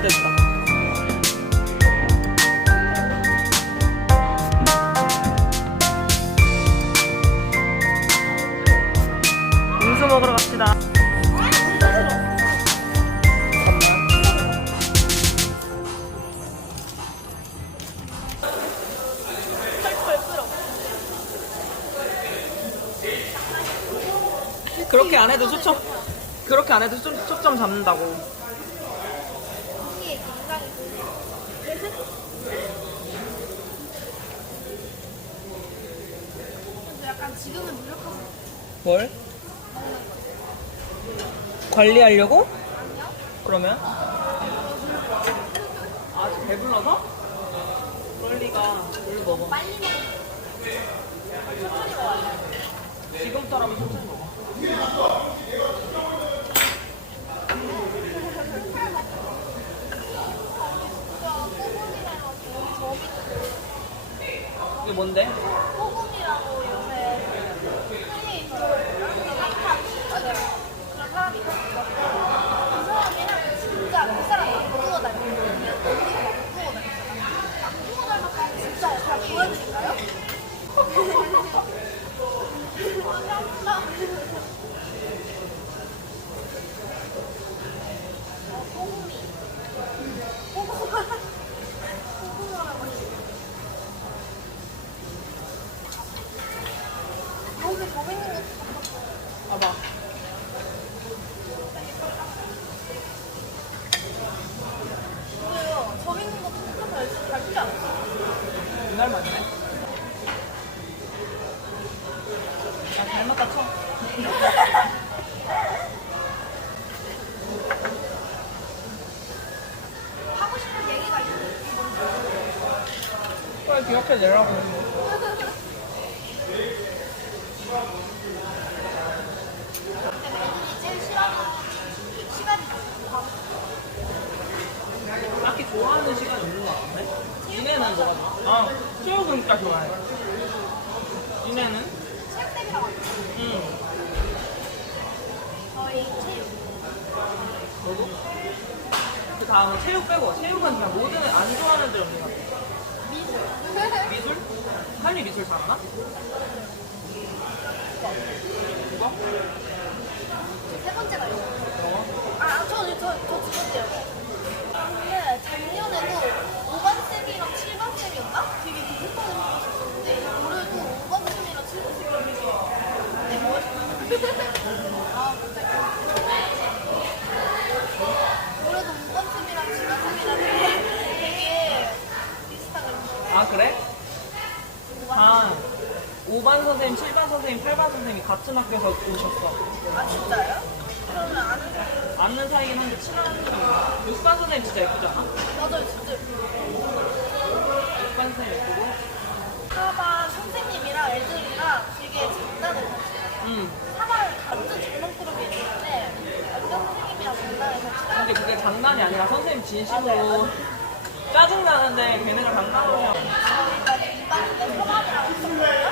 됐다. 빙수 먹으러 갑시다. 그렇게 안 해도 초점 그렇게 안 해도 초, 초점 잡는다고. 약간 지금은 뭘? 관리하려고? 그러면? 아직 배불러서? 그럴 리가 물 먹어. 빨리 먹어. 천천히 먹어야 돼. 지금처럼 천천히 먹어. 이게 뭔데? 소금이라고 요새 흔히 있어요. 맞아요. 그런 사람이 있었고 그 사람이랑 진짜 그 사람 안 보고 다니는데 언니가 막 보고 다니잖아. 안 보고 닮았다고 진짜 잘 보여드릴까요? 감사합니다. 어, 소금이. 소금아. 소금아라고 했어. 여기 저 있는 것도 봐봐. 보여요. 저 있는 것도 똑같아요. 잘 쓰지 않았어요? 맞네. 나 잘못다 쳐. 하고 싶은 얘기가 있는데 빨리 기억해 내라고. 애들이 제일 싫어하는 시간이 밥. 딱히 좋아하는 시간이 없는 것 같은데? 니네는 뭐가 좋아? 아, 그러니까 좋아해. 니네는? 체육대회라고. 응. 저희 체육. 너도? 그 다음에 체육 빼고 체육은 그냥 모든 애안 좋아하는 애들 같아. 미술. 미술? 할리 미술 잘하나? 이거? 세 번째가 이거. 어? 아, 저, 저, 저 두 번째요. 근데 작년에도 5반 쌤이랑 7반 쌤이었나? 되게 비슷하게 생겼었는데 올해도 5반 쌤이랑 7반 쌤이 되게 멋있어. 아, 갑자기. 올해도 5반 쌤이랑 7반 쌤이랑 되게, 되게 비슷하게 생겼어. 아 그래? 아 5반 선생님, 7반 선생님, 8반 선생님이 같은 학교에서 오셨어. 아, 진짜요? 그러면 아는 사람 아는 사이긴 한데 친한 사람이 6반 선생님 진짜 예쁘지 않아? 맞아요, 진짜. 6반 선생님 예쁘고 4반 선생님이랑 애들이랑 되게 장난을 같이 응. 4반 같은 장난꾸러기 있는데 완전 선생님이랑 장난을 같이 근데 그게 장난이 아니라 선생님 진심으로 짜증나는데 걔네가 장난하면 저희가 2반인데 4반이랑 있었거든요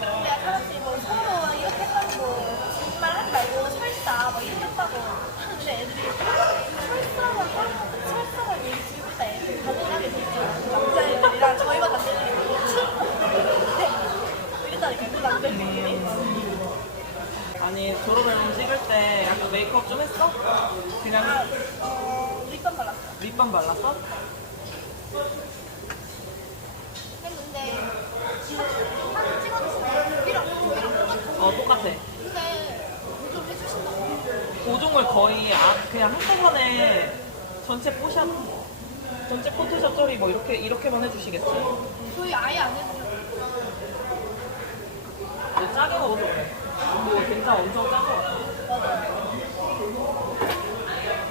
근데 사람들이 뭐 서로 이렇게 했다고 정말 하지 말고 설사 뭐 이렇게 했다고 하는데 애들이 설사만 하는데 설사만 얘기 들고 있다 애들이 가능하게 됐죠 남자애들이랑 저희만 남자애들이 네 이랬다니까 그 남자애들끼리 아니 졸업앨범 찍을 때 약간 메이크업 좀 했어? 그냥 어, 립밤 발랐어요 립밤 발랐어? 근데 사진 찍어주시면 우리랑 저희랑 똑같아. 어 똑같아 근데 좀 해주신다고. 고종을 거의 아, 그냥 한꺼번에 전체 포샵 전체 포토샵 처리 뭐 이렇게 이렇게만 해주시겠지 저희 아예 안. 너 짜게 먹어도 그래 뭐 괜찮아 엄청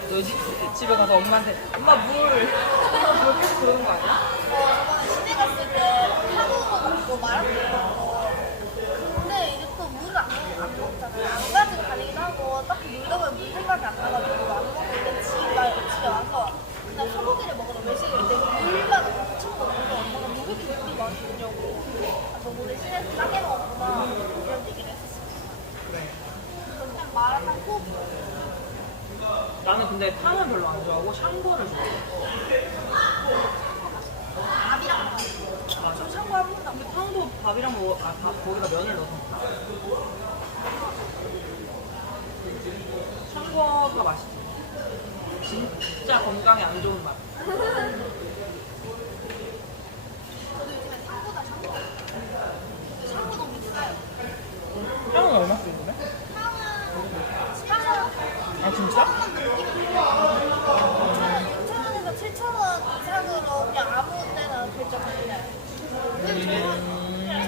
너 집- 집에 가서 엄마한테 엄마 물물 계속 그러는 거 아니야? 시내 갔을 때 한국어 먹고 마라탕 먹고. 근데 이제 또 물을 안, 먹- 안 먹잖아요. 안 가지고 다니기도 하고 딱히 물 먹으면 물 생각이 안 나가지고 안 먹는데 집에, 와서 그냥 소고기를 먹으러 외식을 때 물만 엄청 먹는데 엄마가 왜 이렇게 물이 많이 먹냐고. 아, 너 오늘 시내에서 짜게 먹었구나. 이런 얘기를 했었어요. 그래 그냥 마라탕 꼭 나는 근데 탕은 별로 안 좋아하고 샹궈를 좋아해. 밥이랑 맞아. 샹궈 한 번도 안 근데 탕도 밥이랑 먹어. 아, 밥, 거기다 면을 넣어서 먹나? 샹궈가 맛있지. 진짜 건강에 안 좋은 맛. 저도 요즘에 샹보다 샹보. 샹보 너무 비싸요. 향은 얼마씩 있는데? 향은 7,000원. 아, 진짜? 6,000원에서 7,000원 이상으로 그냥 아무 데나 결정하면 돼요.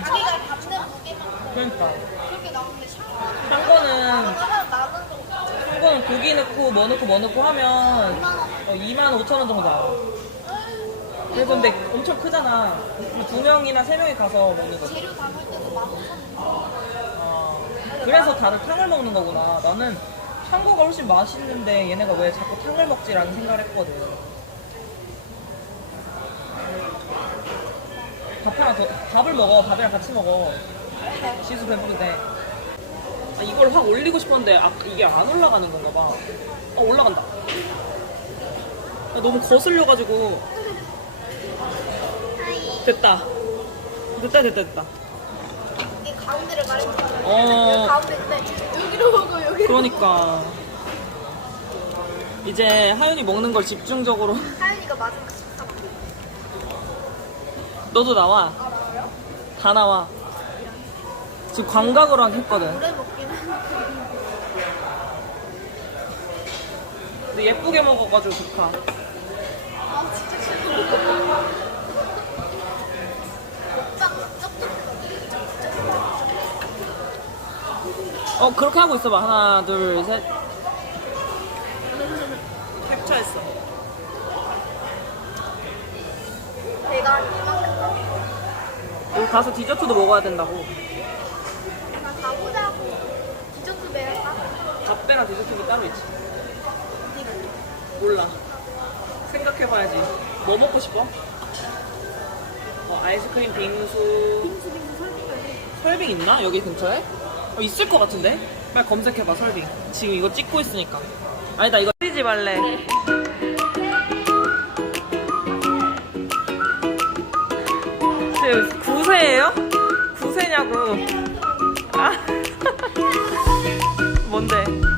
자기가 받는 무게만큼 그러니까. 그렇게 나오는데 샹보는 샹궈는 하나 나는 정도. 한 고기 넣고 뭐 넣고 뭐 넣고 하면 2만 원. 어, 2만 5천 원 정도 나와. 그래서 근데 엄청 크잖아. 두 명이나 세 명이 가서 먹는 거지. 재료 담을 때도 15,000원. 어, 그래서 다들 탕을 먹는 거구나. 나는 샹궈가 훨씬 맛있는데 얘네가 왜 자꾸 탕을 먹지라는 생각을 했거든. 밥 하나 더, 밥을 먹어. 밥이랑 같이 먹어. 지수 배부르대. 아, 이걸 확 올리고 싶었는데 아, 이게 안 올라가는 건가 봐. 어, 올라간다. 아, 너무 거슬려가지고. 됐다. 됐다, 됐다, 됐다. 가운데를 말해주잖아요. 어. 가운데인데 여기로 보고 여기로 그러니까. 이제 하윤이 먹는 걸 집중적으로. 하윤이가 마지막 식사 너도 나와. 알아요? 다 나와. 지금 광각으로 하긴 했거든. 오래 먹긴 하는데. 근데 예쁘게 먹어가지고 좋다 아 진짜 싫어 먹방 쩝쩝 어 그렇게 하고 있어봐 하나 둘셋 캡처했어 배가 이만큼 나와 여기 가서 디저트도 먹어야 된다고 나 가보자고 디저트 매일까? 밥배랑 디저트도 따로 있지 몰라 생각해봐야지 뭐 먹고 싶어? 어, 아이스크림 빙수 빙수 빙수 설빙까지 설빙 있나? 여기 근처에? 어, 있을 것 같은데? 빨리 검색해봐 설빙 지금 이거 찍고 있으니까 아니다 이거 뛰지 말래 제 9세예요? 9세냐고 아 뭔데?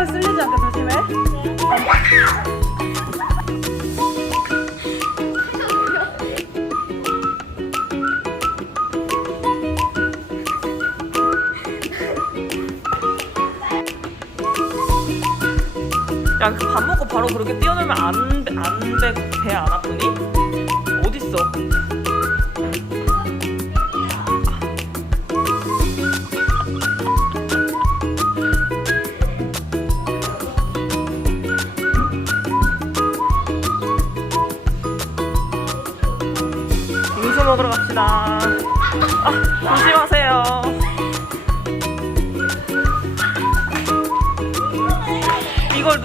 살 쓸리지 않게 조심해. 야, 그 밥 먹고 바로 그렇게 뛰어놀면 안, 돼- 안 돼, 배안 아프니?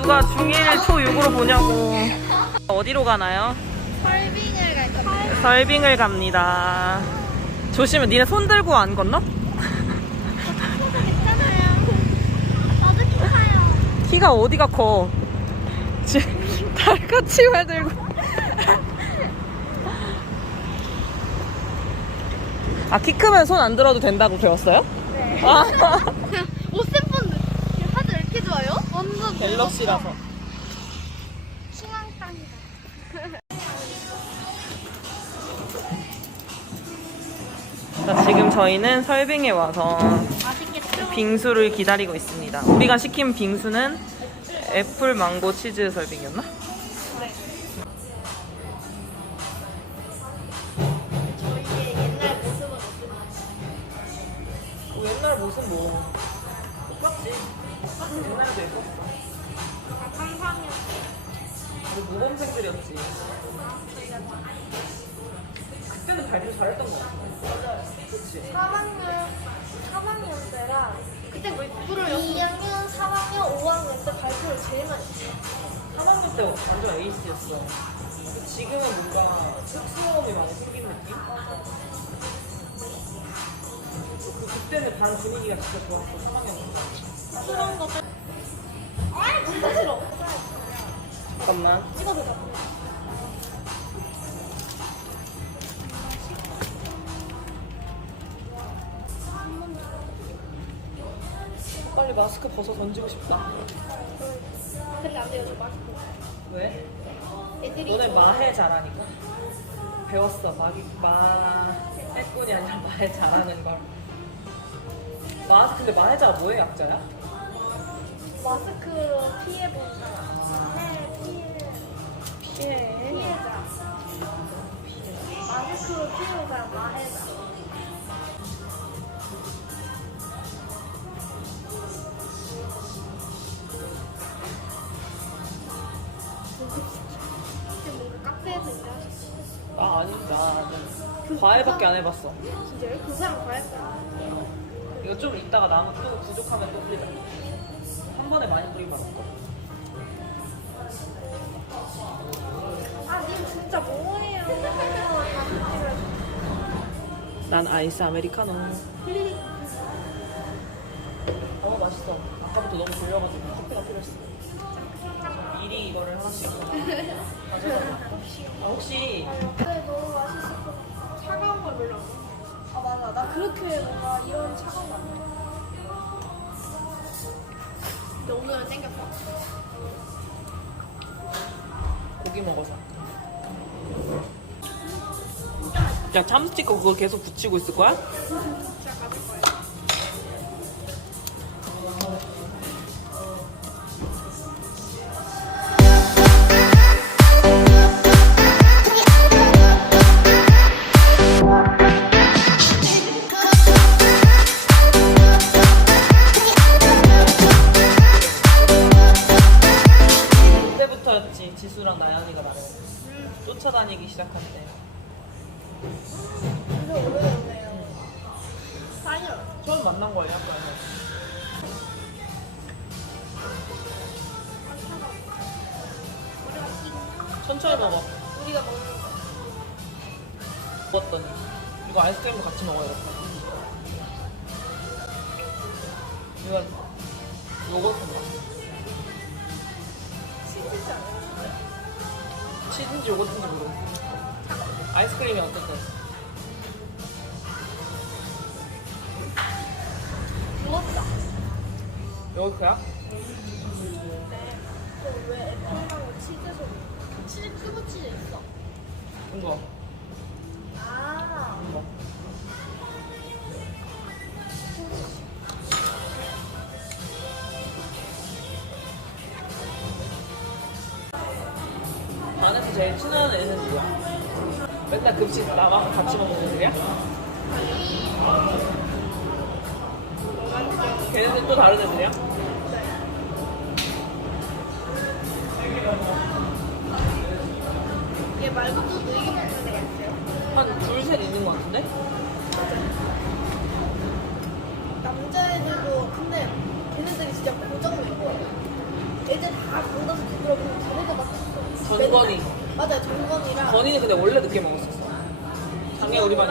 누가 중1 초6으로 보냐고. 어디로 가나요? 설빙을 갈 거야 설빙을 갑니다. 조심해, 니네 손 들고 안 건너? 나도 키카요 키가 어디가 커? 지금 달같이 말 들고. 아, 키 크면 손 안 들어도 된다고 배웠어요? 네 아, 옷세폰 하도 이렇게 좋아요? 갤럭시라서. 숭앙땅이다 자, 지금 저희는 설빙에 와서 맛있겠죠? 빙수를 기다리고 있습니다. 우리가 시킨 빙수는 애플 망고 치즈 설빙이었나? 그때는 발표 잘했던 것 같아. 그치? 3학년 3학년 때랑 그때 뭐 2학년, 3학년, 5학년 때 발표를 제일 많이 했어요. 3학년 때 완전 에이스였어. 근데 지금은 뭔가 특수험이 많이 생긴 느낌? 그- 그때는 반 분위기가 진짜 좋았어, 3학년. 그런 거. 아, 진짜 싫어. 잠깐만. 돼. 빨 마스크 벗어 던지고 싶다. 그게 안 돼요, 저 마스크. 왜? 애들이. 너네 마해 잘하니까. 배웠어. 마기, 마, 빼뿐이 아니라 마해 잘하는 걸. 마, 근데 마해자가 뭐의 약자야? 마스크로 피해본 사람. 네, 피해. 피해. 피해자. 마스크로 피해본 사람 마해자. 아, 아니, 나는 과외밖에 안 해봤어. 진짜요? 그 사람 과했어요. 이거 좀 이따가 남은 또 부족하면 또 뿌리자. 한 번에 많이 뿌리면 맛없고. 아, 님 진짜? 가족들을 난 아이스 아메리카노. 어, 맛있어. 아까부터 너무 졸려가지고 커피가 필요했어. 미리 이거를 하나씩 가져가고. 아, 혹시 네, 너무 맛있을 것 같아. 차가운 걸 별로 안 좋아해. 아, 맞아. 나 그렇게 뭔가 이런 차가운 거안 좋아해. 근데 오늘은 땡겼어. 고기 먹어서. 야, 참스티커 그거 계속 붙이고 있을 거야? 천천히 먹어. 우리가 먹는 거. 먹었더니. 이거 아이스크림도 같이 먹어야 겠다. 이건 요거트인가? 치즈지 않아요? 치즈인지 요거트인지 모르겠어. 아이스크림이 어쨌든. 요거트야? 제일 친한 애는 누구야? 맨날 급식 나가서 같이 먹는 애들이야? 걔네들 또 다른 애들이야? 건이는 근데 원래 늦게 먹었었어. 당연히 우리 반이.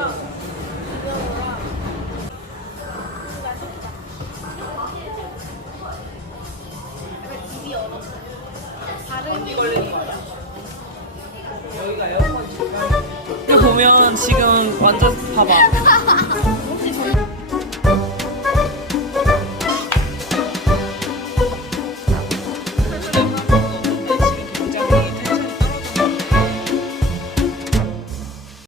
감기 걸리는 거? 여기가 에어컨 여기 보면 지금 완전 봐봐